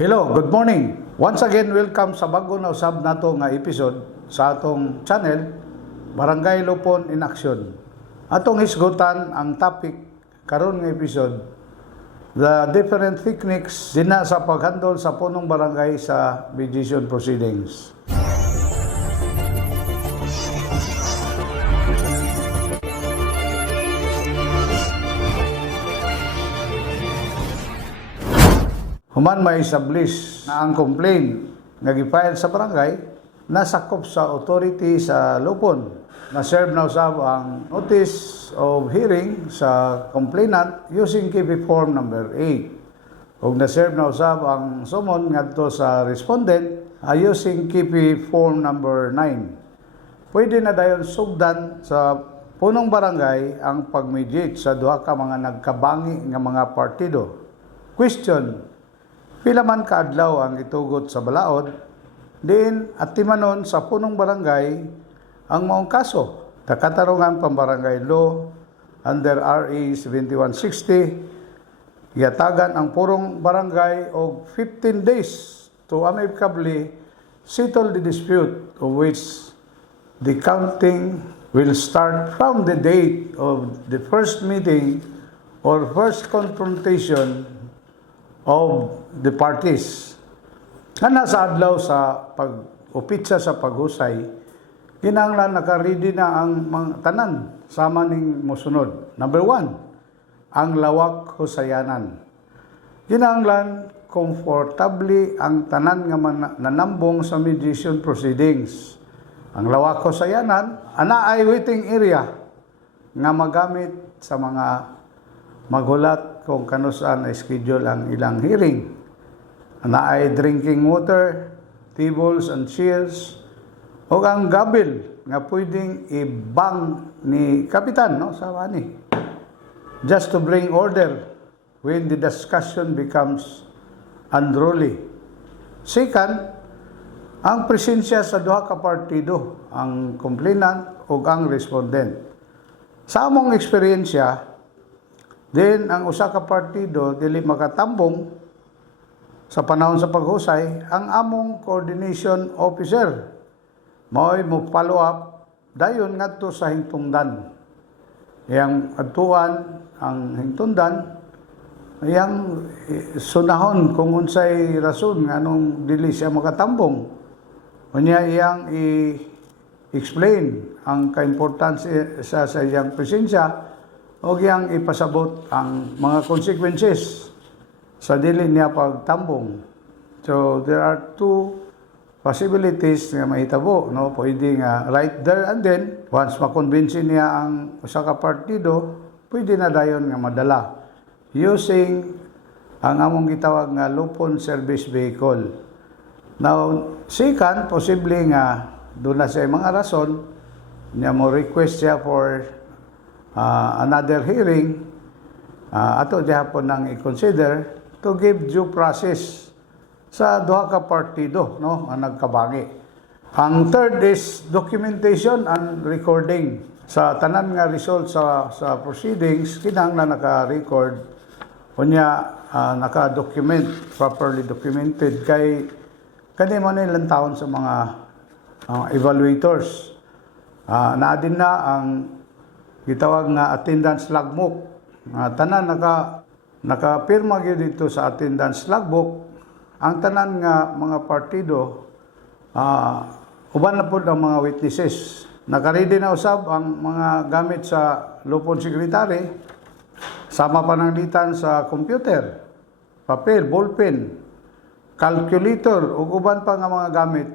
Hello, good morning. Once again, welcome sa bago na usab nato nga episode sa atong channel, Barangay Lupon in Action. Atong hisgutan ang topic karon nga episode, the different techniques dina sa paghandle sa punong barangay sa mediation proceedings. Human may establish na ang complaint nga gifile sa barangay nasakop sa authority sa Lupon. Na-serve na usab ang notice of hearing sa complainant using KP Form number 8. Ug na-serve na usab ang summon ngadto sa respondent using KP Form number 9. Pwede na dayon sugdan sa punong barangay ang pag-mediate sa duha ka mga nagkabangi nga mga partido. Question: pila man kaadlaw ang itugot sa balaod, diin at timanon sa punong barangay ang maong kaso. Katarungan pambarangay law under RA 7160, yatagan ang purong barangay og 15 days to amicably settle the dispute, of which the counting will start from the date of the first meeting or first confrontation of the parties. Nga nasa adlaw sa pag-upitsa sa paghusay, kinahanglan naka-ready na ang mga tanan sama ning mosunod. Number 1, ang lawak husayanan. Kinahanglan comfortably ang tanan nga nanambong sa mediation proceedings. Ang lawak husayanan, ana ay waiting area nga magamit sa mga maghulat kung kanusaan na schedule ang ilang hearing. Na ay drinking water, tables and chairs, o ang gabil nga pwedeng ibang ni kapitan sa mani. Just to bring order when the discussion becomes unruly. Second, ang presensya sa duha ka partido, ang complainant o ang respondent. Sa among eksperyensya, then, ang usa ka partido dili makatambong sa panahon sa paghusay, ang among coordination officer mao'y mo follow up dayon ngadto sa hingtungdan. Yang atuan ang hingtungdan, yang sunahon kung unsay rason nganong dili siya makatambong. Unya iyang i-explain ang kaimportansya sa iyang presensya o yang ipasabot ang mga consequences sa dili niya pagtambong. So there are two possibilities nga mahitabo, pwede nga right there and then once makonbinsi niya ang usa ka partido, pwede na dayon nga madala using ang among gitawag nga Lupon Service Vehicle. Now, second, posible nga doon na siya mga rason niya mo request siya for another hearing, ato dihapon nang i-consider to give due process sa duha ka partido ang nagkabangi. Ang third is documentation and recording. Sa tanan nga result sa proceedings, kinahanglan naka-record unya naka-document, properly documented kay kani man ilang taon sa mga evaluators. Naa din na ang gitawag nga attendance logbook. Tanan nakapirma gyud dito sa attendance logbook ang tanan nga mga partido, uban na pud ang mga witnesses. Naka-ready na usab ang mga gamit sa Lupon Secretary, sama pananglitan sa computer, papel, ballpen, calculator ug uban pa nga mga gamit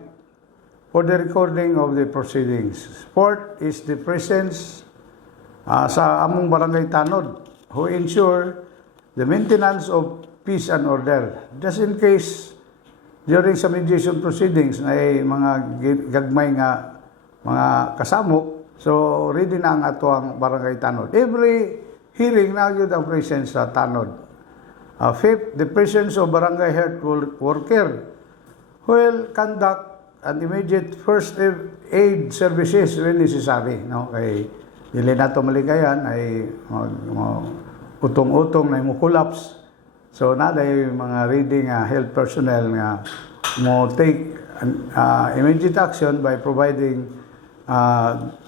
for the recording of the proceedings. Fourth is the presence sa among barangay tanod who ensure the maintenance of peace and order. Just in case during sa mediation proceedings na mga gagmay nga mga kasamok, so ready na ang ato ang barangay tanod. Every hearing na yun ang presence sa tanod. Fifth, the presence of barangay health worker who will conduct an immediate first aid services when necessary. Kay dili na ito maligayan ay utong-utong na mo collapse So naday mga reading health personnel nga mo take immediate action by providing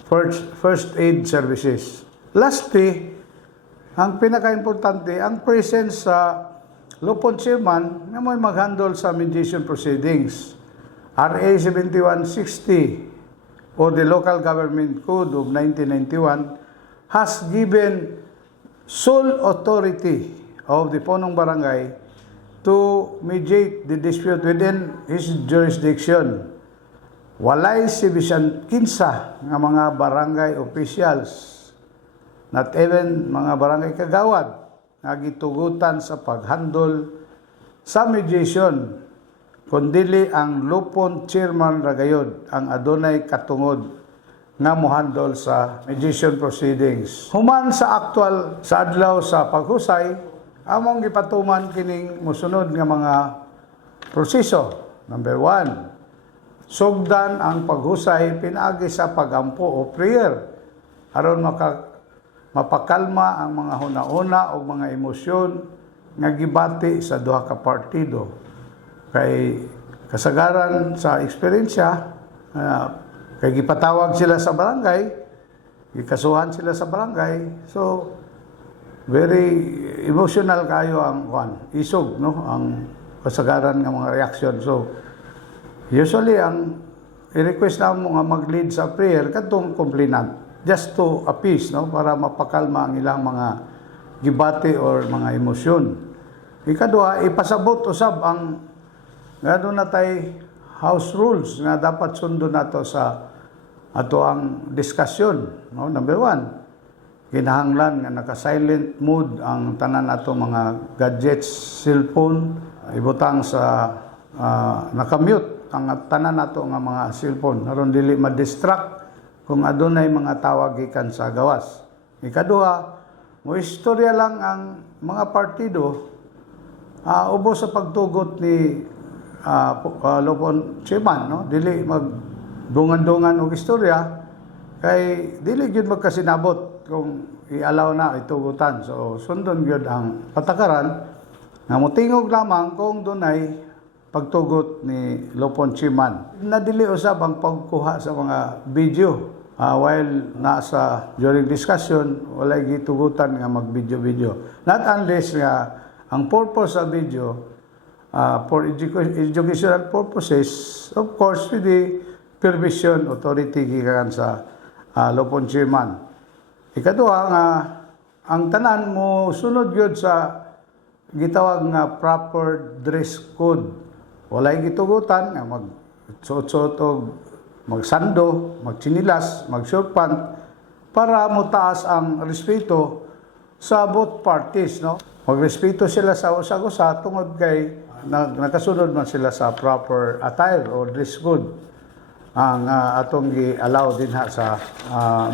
first aid services. Lastly, ang pinaka-importante, ang presence sa Lupon Chairman na may mag-handle sa mediation proceedings. RA 7160 or the Local Government Code of 1991 has given sole authority of the Punong Barangay to mediate the dispute within his jurisdiction. Walay si bisan kinsa nga mga barangay officials, not even mga barangay kagawad, nga gitugutan sa paghandol sa mediation, kundili ang Lupon Chairman Ragayod ang adunay katungod nga mohandol sa mediation proceedings. Human sa aktual sa adlaw sa paghusay, among gipatuman kining mosunod nga mga proseso. Number 1, sugdan ang paghusay pinaagi sa pagampo o prayer aron mapakalma ang mga huna-una o mga emosyon nga gibati sa duha ka partido. Kay kasagaran sa eksperyensya, kay gipatawag sila sa barangay, gikasuhan sila sa barangay, so very emotional kayo ang isog, no, ang kasagaran ng mga reaksyon. So usually ang i-request namo nga mag-lead sa prayer kadtong complainant just to appease, no, para mapakalma ang ilang mga gibati or mga emosyon. Ikaduha, ipasabot usab ang ngano na tay house rules nga dapat sundon nato sa ato ang diskusyon, no. Number 1, kinahanglan nga naka-silent mode ang tanan nato mga gadgets, cellphone, ibutang sa naka-mute ang tanan nato nga mga cellphone aron dili ma-distract kung adunay mga tawag gikan sa gawas. Ikaduha, mo istorya lang ang mga partido ubos sa pagtugot ni Lupon Chairman, no, dili magdungan-dungan og istorya kay dili gyud magkasinabot kung i-allow na itugutan. So sundon gyud ang patakaran nga motingog lamang kung dunay pagtugot ni Lupon Chairman. Nadili usab ang pagkuha sa mga video while nasa during discussion walay gitugutan nga mag-video. Not unless nga ang purpose sa video for educational purposes, of course, with the permission authority gikan sa Lupon Chairman. Ikaduha nga ang tanan mo sunod gyud sa gitawag nga proper dress code. Walay gitugutan nga magsuot-suot og magsando, magchinilas, mag-short pant para motaas ang respeto sa both parties, no. Magrespeto sila sa usa-usa tungod kay nakasunod man sila sa proper attire or dress code ang atong gi-allow din sa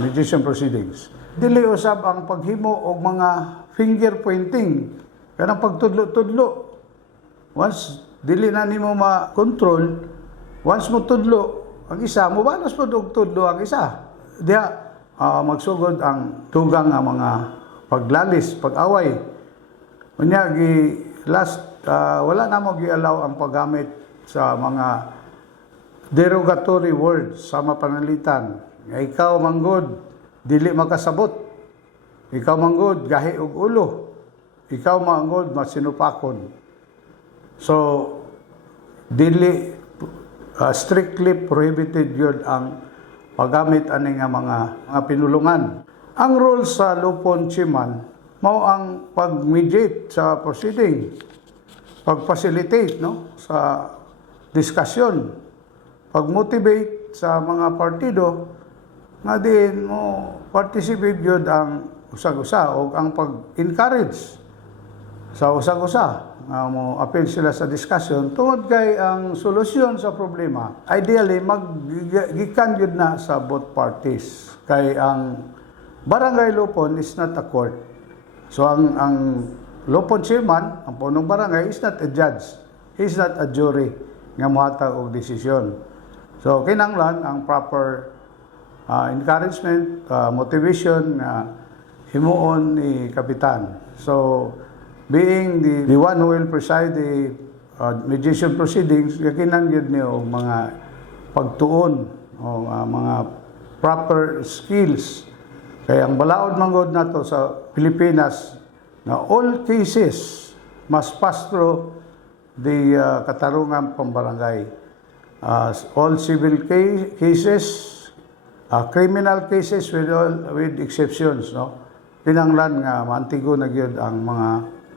mediation proceedings. Dili usab ang paghimo og mga finger pointing kanang pagtudlo-tudlo. Once dili na nimo ma-control, once mo tudlo ang isa, mubalos po og tudlo ang isa. Diha magsugod ang tugang nga mga paglalis, pag-away. Unya wala na mo gi-allow ang paggamit sa mga derogatory words sa mapanalitan. Ikaw manggod dili makasabot. Ikaw manggod gahi og ulo. Ikaw manggod masinupakon. So dili strictly prohibited yun ang paggamit ani nga mga pinulungan. Ang role sa Lupon Chairman mao ang pag-mediate sa proceeding, pag-facilitate, no, sa diskusyon, pag-motivate sa mga partido nga din mo participate yun ang usag-usa o ang pag-encourage sa usag-usa nga mo appeal sila sa discussion tungod kay ang solusyon sa problema ideally maggikan yun na sa both parties kay ang barangay Lupon is not a court. So ang Lupon Chairman, ang punong barangay, is not a judge. He is not a jury nga mohatag og desisyon. So kinahanglan ang proper motivation himuon ni Kapitan. So being the one who will preside the mediation proceedings, kakinan gyud niyo og mga pagtuon o mga proper skills. Kaya ang balaod manggod nato sa Pilipinas na all cases must pass through the katarungan pambarangay. All civil cases, criminal cases with exceptions, no? Pinanglan nga maantigo na gyud ang mga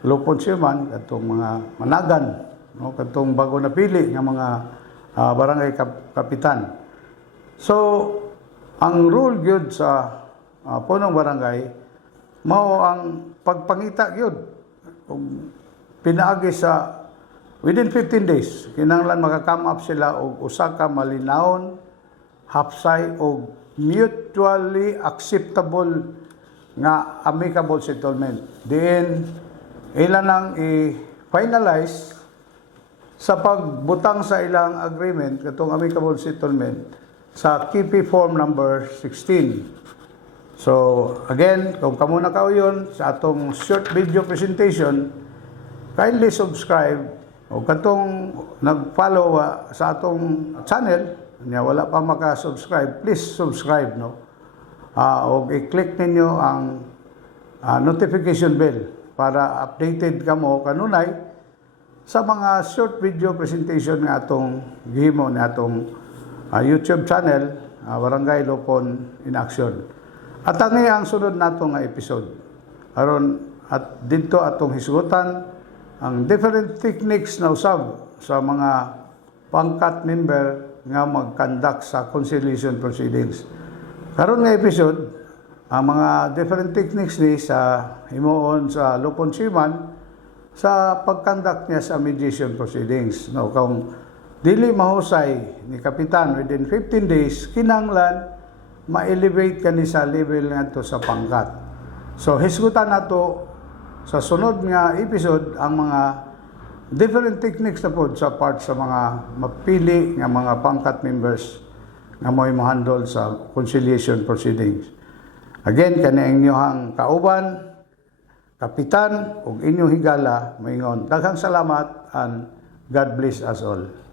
lupon siman katong mga managan, no? Katong bago napili nga mga barangay kapitan. So ang rule gyud sa punong barangay mao ang pagpangita gyud pinaagi sa within 15 days kinahanglan maka-come up sila og usa ka malinawon, hapsay og mutually acceptable nga amicable settlement. Diin ilan nang i-finalize sa pagbutang sa ilang agreement katong amicable settlement sa KP form number 16. So again, kung kamo na kauyon sa atong short video presentation, kindly subscribe o katong nag-follow sa atong channel nya wala pa maka-subscribe, please subscribe, no? O i-click ninyo ang notification bell para updated kamo kanunay sa mga short video presentation nga atong gihimo ni atong YouTube channel, Barangay Lupon in Action. At ang sunod nato nga episode aron at dito atong hisgutan ang different techniques na usab sa mga pangkat member nga mag-conduct sa conciliation proceedings. Karon nga episode, ang mga different techniques ni sa himuon sa Lupon Siman sa pag-conduct niya sa mediation proceedings. No, kung dili mahusay ni kapitan within 15 days, kinahanglan ma-elevate kani sa level ngadto sa pangkat. So hisgutan nato sa sunod nga episode ang mga different techniques na po sa part sa mga mapili nga mga pangkat members nga mo'y handle sa conciliation proceedings. Again, kani ang inyong kauban, kapitan, ug inyong higala, maingon. Daghang salamat and God bless us all.